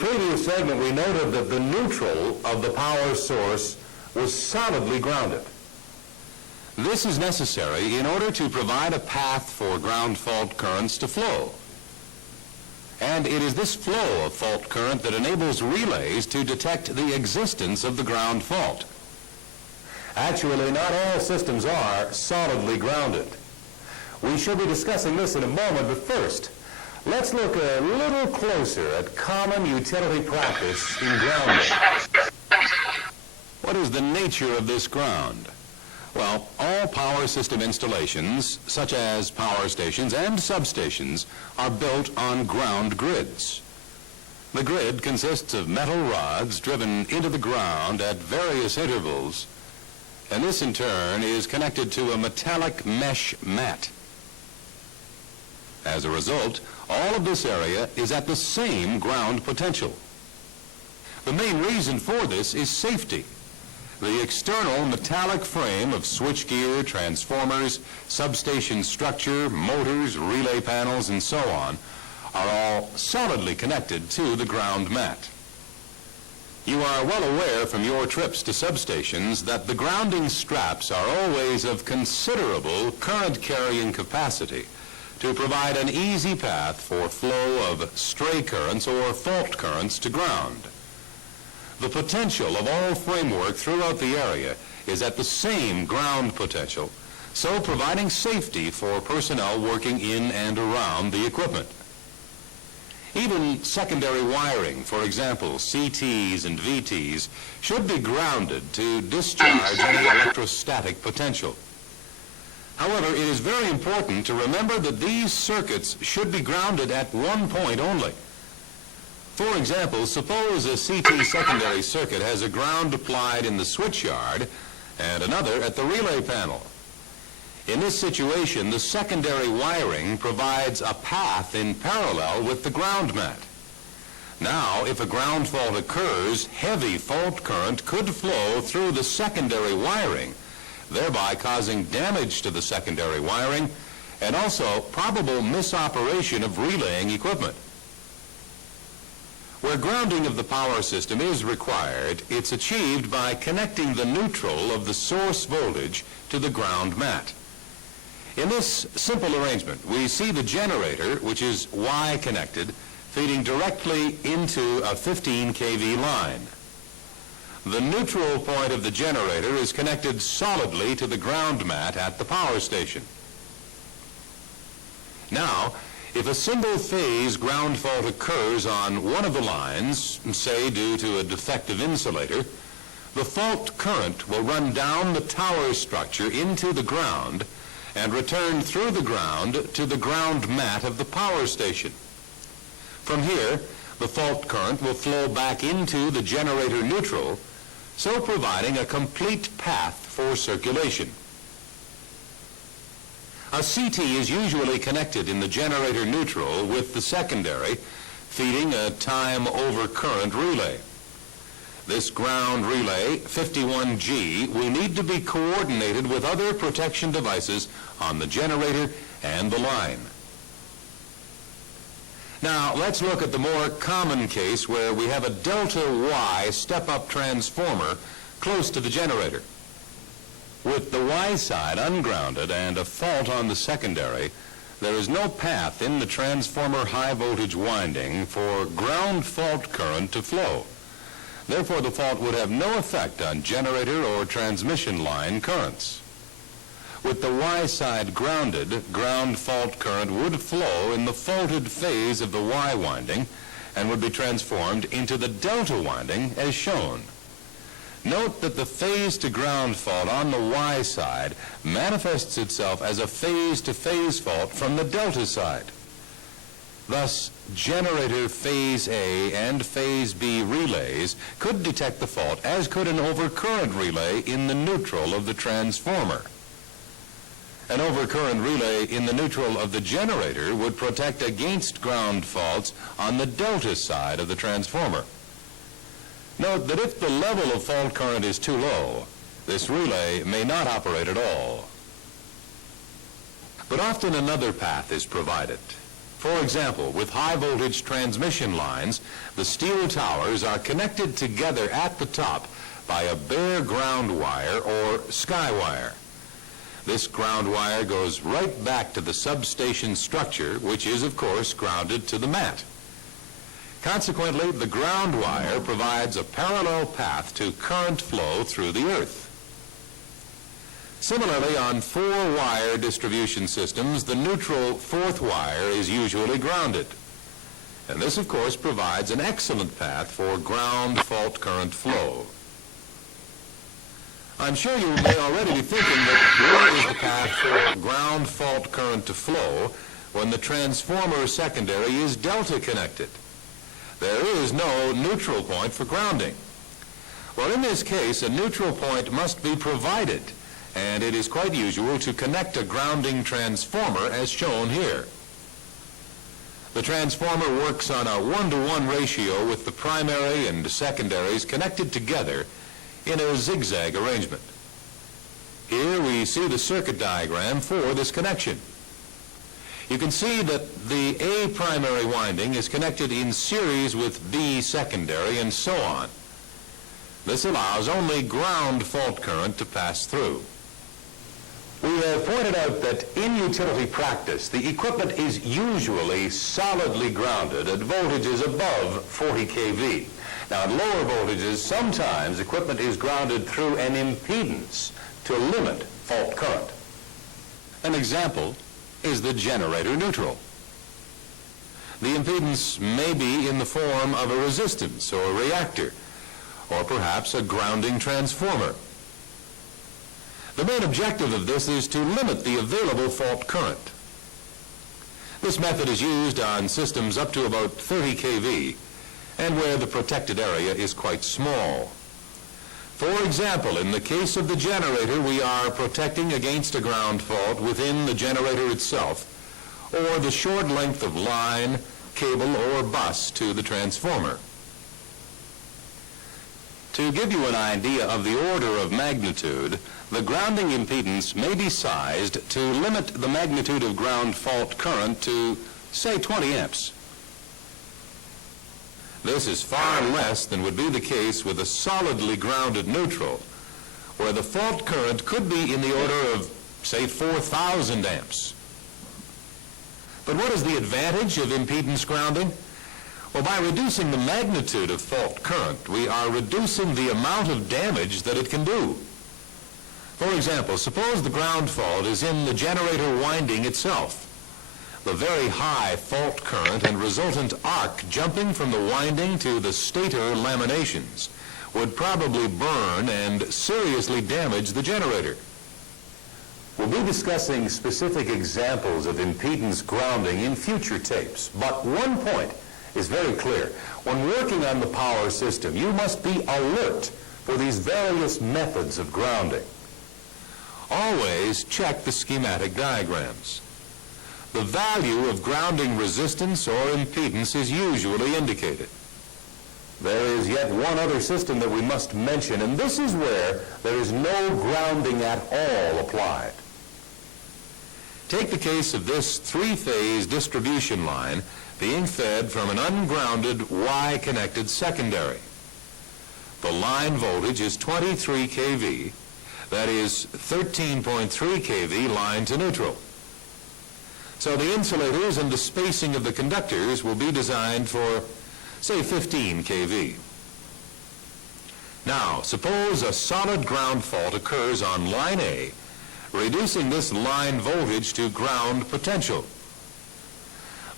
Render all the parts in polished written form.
previous segment, we noted that the neutral of the power source was solidly grounded. This is necessary in order to provide a path for ground fault currents to flow. And it is this flow of fault current that enables relays to detect the existence of the ground fault. Actually, not all systems are solidly grounded. We shall be discussing this in a moment, but first, let's look a little closer at common utility practice in grounding. What is the nature of this ground? Well, all power system installations, such as power stations and substations, are built on ground grids. The grid consists of metal rods driven into the ground at various intervals, and this in turn is connected to a metallic mesh mat. As a result, all of this area is at the same ground potential. The main reason for this is safety. The external metallic frame of switchgear, transformers, substation structure, motors, relay panels, and so on are all solidly connected to the ground mat. You are well aware from your trips to substations that the grounding straps are always of considerable current carrying capacity to provide an easy path for flow of stray currents or fault currents to ground. The potential of all framework throughout the area is at the same ground potential, so providing safety for personnel working in and around the equipment. Even secondary wiring, for example, CTs and VTs, should be grounded to discharge any electrostatic potential. However, it is very important to remember that these circuits should be grounded at one point only. For example, suppose a CT secondary circuit has a ground applied in the switch yard and another at the relay panel. In this situation, the secondary wiring provides a path in parallel with the ground mat. Now, if a ground fault occurs, heavy fault current could flow through the secondary wiring, thereby causing damage to the secondary wiring and also probable misoperation of relaying equipment. Where grounding of the power system is required, it's achieved by connecting the neutral of the source voltage to the ground mat. In this simple arrangement, we see the generator, which is Y connected, feeding directly into a 15 kV line. The neutral point of the generator is connected solidly to the ground mat at the power station. Now, if a single phase ground fault occurs on one of the lines, say due to a defective insulator, the fault current will run down the tower structure into the ground and return through the ground to the ground mat of the power station. From here, the fault current will flow back into the generator neutral, so providing a complete path for circulation. A CT is usually connected in the generator neutral with the secondary, feeding a time over current relay. This ground relay, 51G, will need to be coordinated with other protection devices on the generator and the line. Now, let's look at the more common case where we have a delta Y step-up transformer close to the generator. With the Y side ungrounded and a fault on the secondary, there is no path in the transformer high voltage winding for ground fault current to flow. Therefore, the fault would have no effect on generator or transmission line currents. With the Y side grounded, ground fault current would flow in the faulted phase of the Y winding and would be transformed into the delta winding as shown. Note that the phase to ground fault on the Y side manifests itself as a phase-to-phase fault from the delta side. Thus, generator phase A and phase B relays could detect the fault, as could an overcurrent relay in the neutral of the transformer. An overcurrent relay in the neutral of the generator would protect against ground faults on the delta side of the transformer. Note that if the level of fault current is too low, this relay may not operate at all. But often another path is provided. For example, with high voltage transmission lines, the steel towers are connected together at the top by a bare ground wire or sky wire. This ground wire goes right back to the substation structure, which is, of course, grounded to the mat. Consequently, the ground wire provides a parallel path to current flow through the earth. Similarly, on four-wire distribution systems, the neutral fourth wire is usually grounded. And this, of course, provides an excellent path for ground fault current flow. I'm sure you may already be thinking that where is the path for ground fault current to flow when the transformer secondary is delta connected? There is no neutral point for grounding. Well, in this case, a neutral point must be provided, and it is quite usual to connect a grounding transformer as shown here. The transformer works on a 1-to-1 ratio with the primary and secondaries connected together in a zigzag arrangement. Here we see the circuit diagram for this connection. You can see that the A primary winding is connected in series with B secondary and so on. This allows only ground fault current to pass through. We have pointed out that in utility practice, the equipment is usually solidly grounded at voltages above 40 kV. Now, at lower voltages, sometimes equipment is grounded through an impedance to limit fault current. An example is the generator neutral. The impedance may be in the form of a resistance or a reactor, or perhaps a grounding transformer. The main objective of this is to limit the available fault current. This method is used on systems up to about 30 kV and where the protected area is quite small. For example, in the case of the generator, we are protecting against a ground fault within the generator itself or the short length of line, cable, or bus to the transformer. To give you an idea of the order of magnitude, the grounding impedance may be sized to limit the magnitude of ground fault current to, say, 20 amps. This is far less than would be the case with a solidly grounded neutral, where the fault current could be in the order of, say, 4,000 amps. But what is the advantage of impedance grounding? Well, by reducing the magnitude of fault current, we are reducing the amount of damage that it can do. For example, suppose the ground fault is in the generator winding itself. The very high fault current and resultant arc jumping from the winding to the stator laminations would probably burn and seriously damage the generator. We'll be discussing specific examples of impedance grounding in future tapes, but one point is very clear. When working on the power system, you must be alert for these various methods of grounding. Always check the schematic diagrams. The value of grounding resistance or impedance is usually indicated. There is yet one other system that we must mention, and this is where there is no grounding at all applied. Take the case of this three-phase distribution line being fed from an ungrounded Y-connected secondary. The line voltage is 23 kV, that is 13.3 kV line to neutral. So the insulators and the spacing of the conductors will be designed for, say, 15 kV. Now, suppose a solid ground fault occurs on line A, reducing this line voltage to ground potential.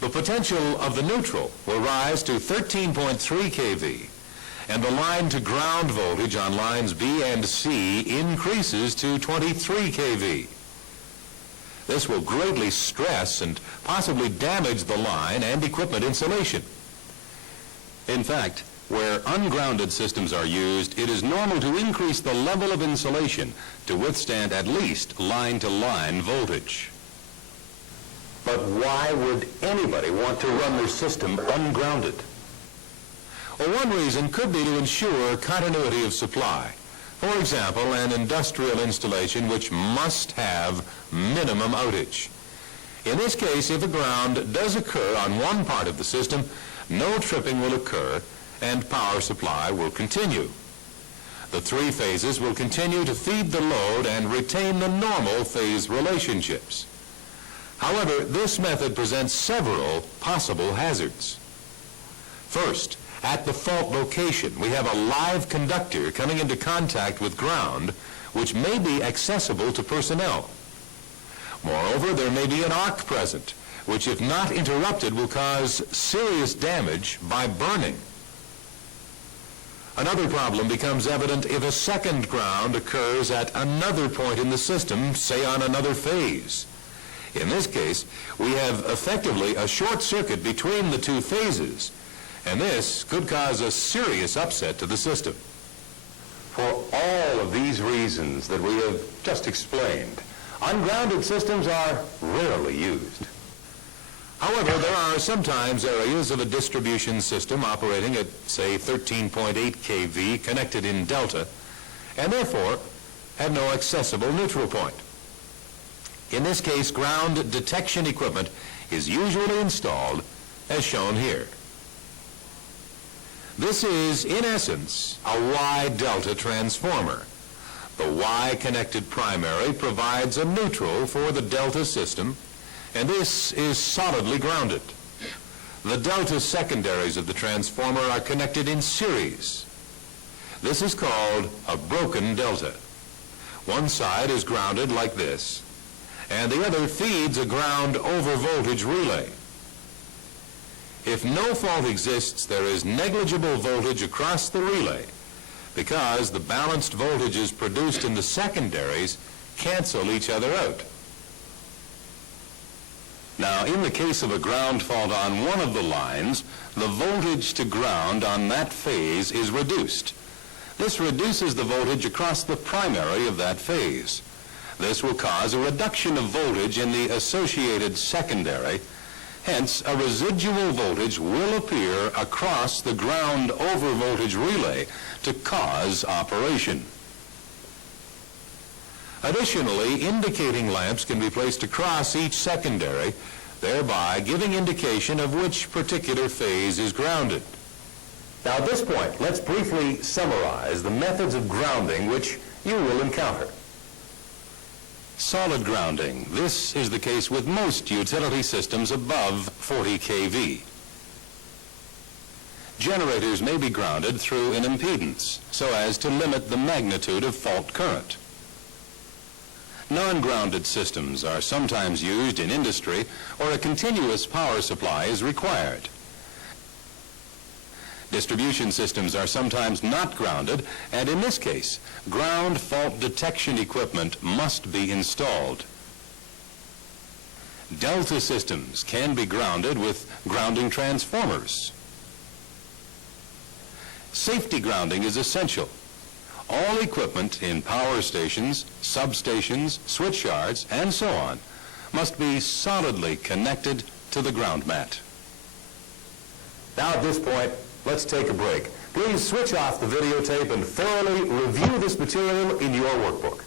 The potential of the neutral will rise to 13.3 kV, and the line to ground voltage on lines B and C increases to 23 kV. This will greatly stress and possibly damage the line and equipment insulation. In fact, where ungrounded systems are used, it is normal to increase the level of insulation to withstand at least line-to-line voltage. But why would anybody want to run their system ungrounded? Well, one reason could be to ensure continuity of supply. For example, an industrial installation which must have minimum outage. In this case, if a ground does occur on one part of the system, no tripping will occur and power supply will continue. The three phases will continue to feed the load and retain the normal phase relationships. However, this method presents several possible hazards. First, at the fault location, we have a live conductor coming into contact with ground, which may be accessible to personnel. Moreover, there may be an arc present, which if not interrupted will cause serious damage by burning. Another problem becomes evident if a second ground occurs at another point in the system, say on another phase. In this case, we have effectively a short circuit between the two phases, and this could cause a serious upset to the system. For all of these reasons that we have just explained, ungrounded systems are rarely used. However, there are sometimes areas of a distribution system operating at, say, 13.8 kV connected in delta, and therefore have no accessible neutral point. In this case, ground detection equipment is usually installed as shown here. This is, in essence, a Y-delta transformer. The Y-connected primary provides a neutral for the delta system, and this is solidly grounded. The delta secondaries of the transformer are connected in series. This is called a broken delta. One side is grounded like this, and the other feeds a ground over voltage relay. If no fault exists, there is negligible voltage across the relay because the balanced voltages produced in the secondaries cancel each other out. Now, in the case of a ground fault on one of the lines, the voltage to ground on that phase is reduced. This reduces the voltage across the primary of that phase. This will cause a reduction of voltage in the associated secondary. Hence, a residual voltage will appear across the ground over voltage relay to cause operation. Additionally, indicating lamps can be placed across each secondary, thereby giving indication of which particular phase is grounded. Now at this point, let's briefly summarize the methods of grounding which you will encounter. Solid grounding. This is the case with most utility systems above 40 kV. Generators may be grounded through an impedance so as to limit the magnitude of fault current. Non-grounded systems are sometimes used in industry or a continuous power supply is required. Distribution systems are sometimes not grounded, and in this case, ground fault detection equipment must be installed. Delta systems can be grounded with grounding transformers. Safety grounding is essential. All equipment in power stations, substations, switch yards, and so on must be solidly connected to the ground mat. Now at this point, let's take a break. Please switch off the videotape and thoroughly review this material in your workbook.